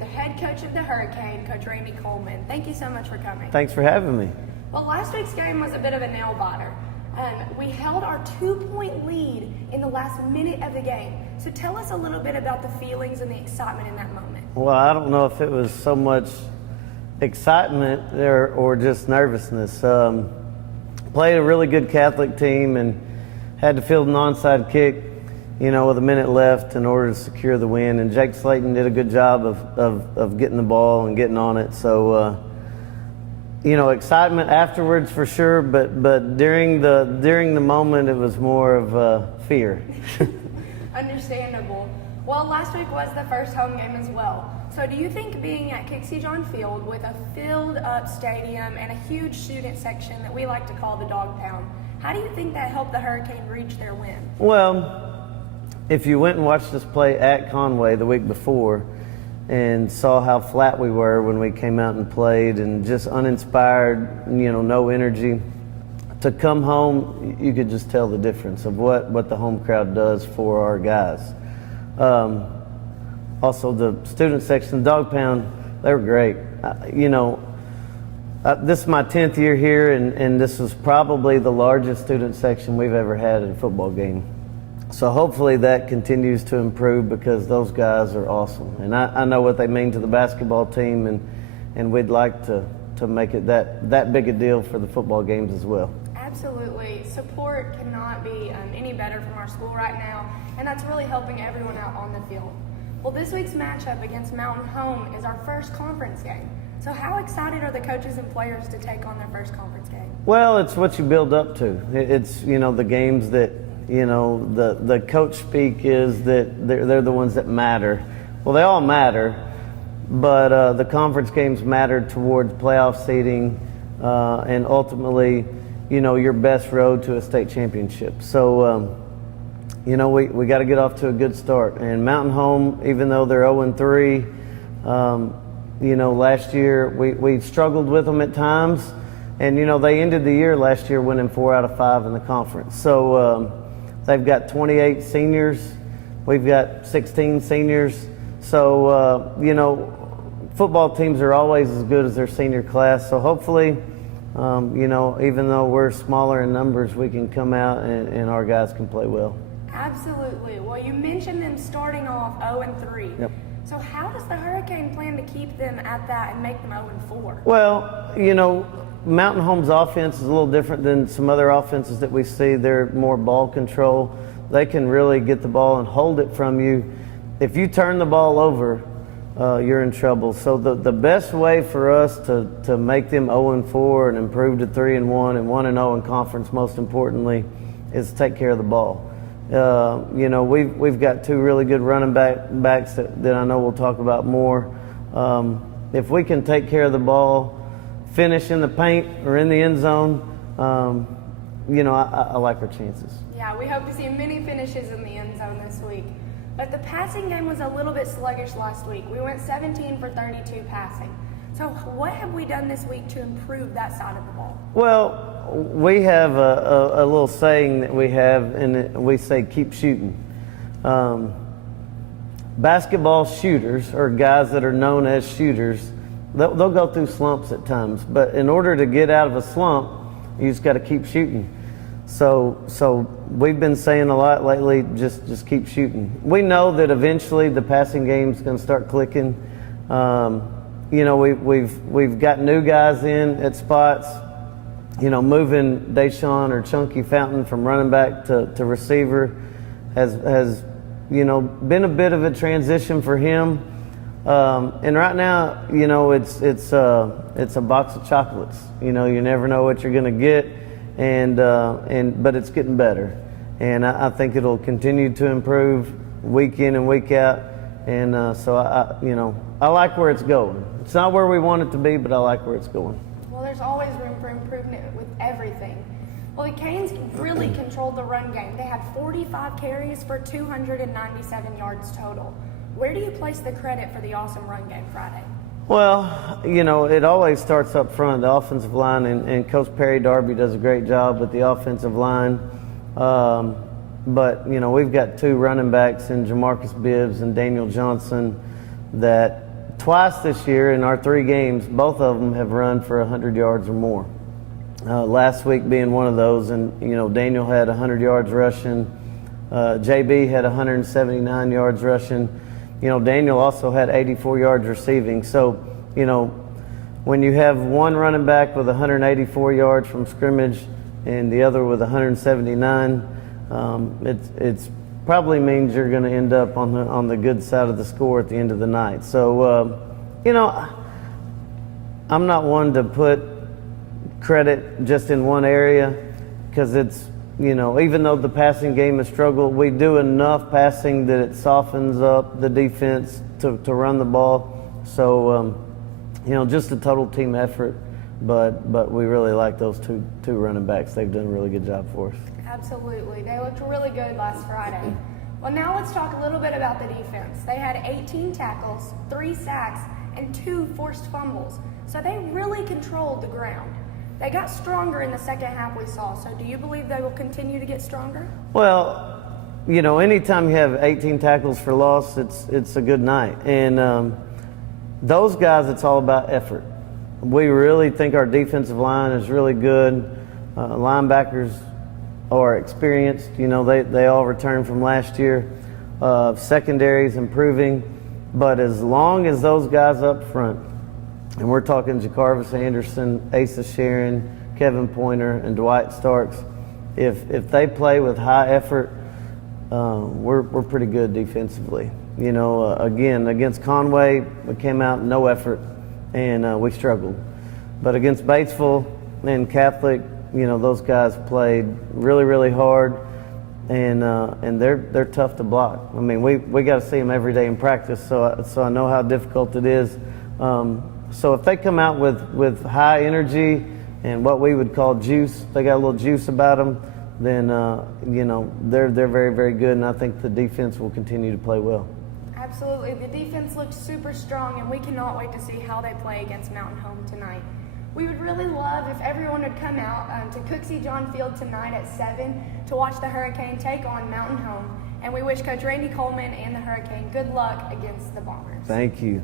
the head coach of the Hurricane, Coach Randy Coleman. Thank you so much for coming. Thanks for having me. Well, last week's game was a bit of a nail-biter. We held our 2-point lead in the last minute of the game. So tell us a little bit about the feelings and the excitement in that moment. Well, I don't know if it was so much excitement or just nervousness. Played a really good Catholic team and had to field an onside kick, with a minute left in order to secure the win. And Jake Slayton did a good job of getting the ball and getting on it. So, excitement afterwards for sure, but during the moment it was more of fear. Understandable. Well, last week was the first home game as well. So do you think being at Kixie John Field with a filled-up stadium and a huge student section that we like to call the Dog Pound, how do you think that helped the Hurricane reach their win? Well, if you went and watched us play at Conway the week before and saw how flat we were when we came out and played and just uninspired, no energy, to come home, you could just tell the difference of what the home crowd does for our guys. Also, the student section, the Dog Pound, they were great. This is my 10th year here, and this is probably the largest student section we've ever had at a football game. So hopefully that continues to improve because those guys are awesome. And I know what they mean to the basketball team, and we'd like to make it that big a deal for the football games as well. Absolutely. Support cannot be any better from our school right now, and that's really helping everyone out on the field. Well, this week's matchup against Mountain Home is our first conference game. So how excited are the coaches and players to take on their first conference game? Well, it's what you build up to. It's, the games that, the coach speak is that they're the ones that matter. Well, they all matter, but the conference games matter towards playoff seeding and ultimately, your best road to a state championship. So, we got to get off to a good start. And Mountain Home, even though they're 0-3, last year we struggled with them at times. And, they ended the year last year winning 4 out of 5 in the conference. So they've got 28 seniors. We've got 16 seniors. So, football teams are always as good as their senior class. So hopefully, even though we're smaller in numbers, we can come out and our guys can play well. Absolutely. Well, you mentioned them starting off 0-3. Yep. So how does the Hurricane plan to keep them at that and make them 0-4? Well, Mountain Home's offense is a little different than some other offenses that we see. They're more ball control. They can really get the ball and hold it from you. If you turn the ball over, you're in trouble. So the best way for us to make them 0-4 and improve to 3-1 and 1-0 in conference, most importantly, is to take care of the ball. We've got 2 really good running backs that I know we'll talk about more. If we can take care of the ball, finish in the paint or in the end zone, I like our chances. Yeah, we hope to see many finishes in the end zone this week. But the passing game was a little bit sluggish last week. We went 17 for 32 passing. So what have we done this week to improve that side of the ball? Well, we have a little saying that we have, and we say keep shooting. Basketball shooters, or guys that are known as shooters, they'll go through slumps at times. But in order to get out of a slump, you just got to keep shooting. So we've been saying a lot lately, just keep shooting. We know that eventually the passing game's going to start clicking. We've got new guys in at spots. Moving Deshaun or Chunky Fountain from running back to receiver has been a bit of a transition for him. And right now, it's a box of chocolates. You never know what you're going to get, but it's getting better. And I think it'll continue to improve week in and week out. And so I like where it's going. It's not where we want it to be, but I like where it's going. Well, there's always room for improvement with everything. Well, the Canes really controlled the run game. They had 45 carries for 297 yards total. Where do you place the credit for the awesome run game Friday? Well, it always starts up front, the offensive line, and Coach Perry Darby does a great job with the offensive line. But, we've got 2 running backs in Jamarcus Bibbs and Daniel Johnson that twice this year in our 3 games, both of them have run for 100 yards or more. Last week being one of those, and Daniel had 100 yards rushing. JB had 179 yards rushing. Daniel also had 84 yards receiving. So, when you have one running back with 184 yards from scrimmage and the other with 179, it's probably means you're going to end up on the good side of the score at the end of the night. So, I'm not one to put credit just in one area, because it's, even though the passing game has struggled, we do enough passing that it softens up the defense to run the ball. So, just a total team effort, but we really like those two running backs. They've done a really good job for us. Absolutely. They looked really good last Friday. Well, now let's talk a little bit about the defense. They had 18 tackles, 3 sacks, and 2 forced fumbles. So they really controlled the ground. They got stronger in the second half, we saw. So do you believe they will continue to get stronger? Well, anytime you have 18 tackles for loss, it's a good night. And those guys, it's all about effort. We really think our defensive line is really good. Linebackers are experienced. They all returned from last year. Secondary's improving. But as long as those guys up front, and we're talking Jacarvis Anderson, Asa Sharon, Kevin Pointer, and Dwight Starks, if they play with high effort, we're pretty good defensively. Again, against Conway, we came out no effort, and we struggled. But against Batesville and Catholic, those guys played really, really hard, and they're tough to block. I mean, we got to see them every day in practice, so I know how difficult it is. So if they come out with high energy and what we would call juice, they got a little juice about them, then they're very, very good, and I think the defense will continue to play well. Absolutely. The defense looks super strong, and we cannot wait to see how they play against Mountain Home tonight. We would really love if everyone would come out to Cooksey John Field tonight at 7 to watch the Hurricane take on Mountain Home. And we wish Coach Randy Coleman and the Hurricane good luck against the Bombers. Thank you.